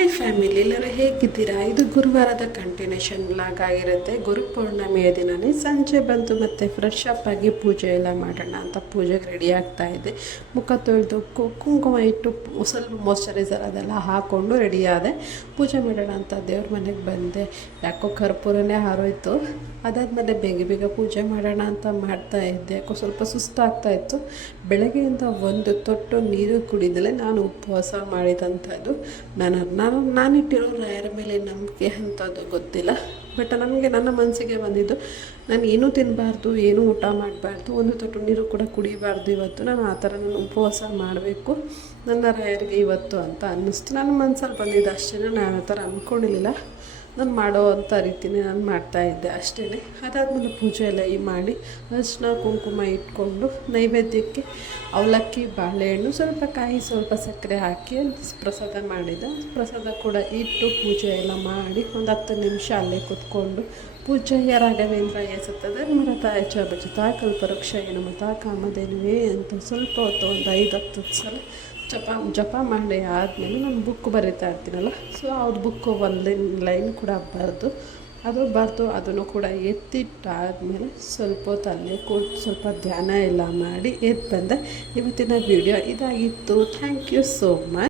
Hi family, ಎಲ್ಲರೂ ಹೇಗಿದ್ದೀರಾ? ಇದು ಗುರುವಾರದ ಕಂಟಿನ್ಯೂಷನ್ ವ್ಲಾಗ್ ಆಗಿರುತ್ತೆ. ಗುರು ಪೌರ್ಣಮಿಯ ದಿನವೇ ಸಂಜೆ ಬಂದು ಮತ್ತೆ ಫ್ರೆಶ್ ಅಪ್ ಆಗಿ ಪೂಜೆ ಎಲ್ಲ ಮಾಡೋಣ ಅಂತ ಪೂಜೆಗೆ ರೆಡಿ ಆಗ್ತಾ ಇದ್ದೆ. ಮುಖ ತೊಳೆದು ಕುಂಕುಮ ಇಟ್ಟು ಸ್ವಲ್ಪ ಮಾಯ್ಶ್ಚರೈಸರ್ ಅದೆಲ್ಲ ಹಾಕ್ಕೊಂಡು ರೆಡಿ ಆದೆ. ಪೂಜೆ ಮಾಡೋಣ ಅಂತ ದೇವ್ರ ಮನೆಗೆ ಬಂದೆ. ಯಾಕೋ ಕರ್ಪೂರನೇ ಹಾರೋಯ್ತು. ಅದಾದಮೇಲೆ ಬೇಗ ಪೂಜೆ ಮಾಡೋಣ ಅಂತ ಮಾಡ್ತಾ ಇದ್ದೆ. ಯಾಕೋ ಸ್ವಲ್ಪ ಸುಸ್ತಾಗ್ತಾ ಇತ್ತು. ಬೆಳಗ್ಗೆಯಿಂದ ಒಂದು ತೊಟ್ಟು ನೀರು ಕುಡಿದಲೇ ನಾನು ಉಪವಾಸ ಮಾಡಿದಂಥದ್ದು. ನಾನಿಟ್ಟಿರೋ ರಾಯರ ಮೇಲೆ ನಂಬಿಕೆ ಅಂಥದ್ದು ಗೊತ್ತಿಲ್ಲ. ಬಟ್ ನನಗೆ ನನ್ನ ಮನಸ್ಸಿಗೆ ಬಂದಿದ್ದು, ನಾನು ಏನೂ ತಿನ್ನಬಾರ್ದು, ಏನೂ ಊಟ ಮಾಡಬಾರ್ದು, ಒಂದು ತೊಟ್ಟು ನೀರು ಕೂಡ ಕುಡಿಬಾರ್ದು ಇವತ್ತು. ನಾನು ಆ ಥರ ನಾನು ಉಪವಾಸ ಮಾಡಬೇಕು ನನ್ನ ರಾಯರಿಗೆ ಇವತ್ತು ಅಂತ ಅನ್ನಿಸ್ತು. ನನ್ನ ಮನಸ್ಸಲ್ಲಿ ಬಂದಿದ್ದು ಅಷ್ಟೇ. ನಾನು ಆ ಥರ ಅಂದ್ಕೊಂಡಿರಲಿಲ್ಲ. ನಾನು ಮಾಡೋ ಅಂಥ ರೀತಿಯೇ ನಾನು ಮಾಡ್ತಾಯಿದ್ದೆ ಅಷ್ಟೇ. ಅದಾದಮೇಲೆ ಪೂಜೆ ಎಲ್ಲ ಮಾಡಿ ಅರಿಶಿನ ಕುಂಕುಮ ಇಟ್ಕೊಂಡು ನೈವೇದ್ಯಕ್ಕೆ ಅವಲಕ್ಕಿ, ಬಾಳೆಹಣ್ಣು, ಸ್ವಲ್ಪ ಕಾಯಿ, ಸ್ವಲ್ಪ ಸಕ್ಕರೆ ಹಾಕಿ ಪ್ರಸಾದ ಮಾಡಿದೆ. ಪ್ರಸಾದ ಕೂಡ ಇಟ್ಟು ಪೂಜೆ ಎಲ್ಲ ಮಾಡಿ ಒಂದು 10 ನಿಮಿಷ ಅಲ್ಲೇ ಕೂತ್ಕೊಂಡು ಪೂಜೆಯ ರಾಘವೇಂದ್ರಾಯ ಸತ್ತಧರ್ಮರತಾಯ ಚ ಭಜತಾ ಕಲ್ಪವೃಕ್ಷಾಯ ನಮಃ ಕಾಮಧೇನುವೇ ಅಂತ ಸ್ವಲ್ಪ ಹೊತ್ತು ಒಂದು 5-10 ಸಲ ಜಪ ಮಾಡಿ ಆದಮೇಲೆ ನಾನು ಬುಕ್ ಬರೀತಾ ಇರ್ತೀನಲ್ಲ, ಸೊ ಅವ್ರ ಬುಕ್ಕು ಒಂದು ಲೈನ್ ಕೂಡ ಬರೆದು ಅದನ್ನು ಕೂಡ ಎತ್ತಿಟ್ಟಾದಮೇಲೆ ಸ್ವಲ್ಪ ಹೊತ್ತು ಅಲ್ಲೇ ಕೂತು ಸ್ವಲ್ಪ ಧ್ಯಾನ ಎಲ್ಲ ಮಾಡಿ ಎದ್ದು ಬಂದೆ. ಇವತ್ತಿನ ವಿಡಿಯೋ ಇದಾಗಿತ್ತು. Thank you so much.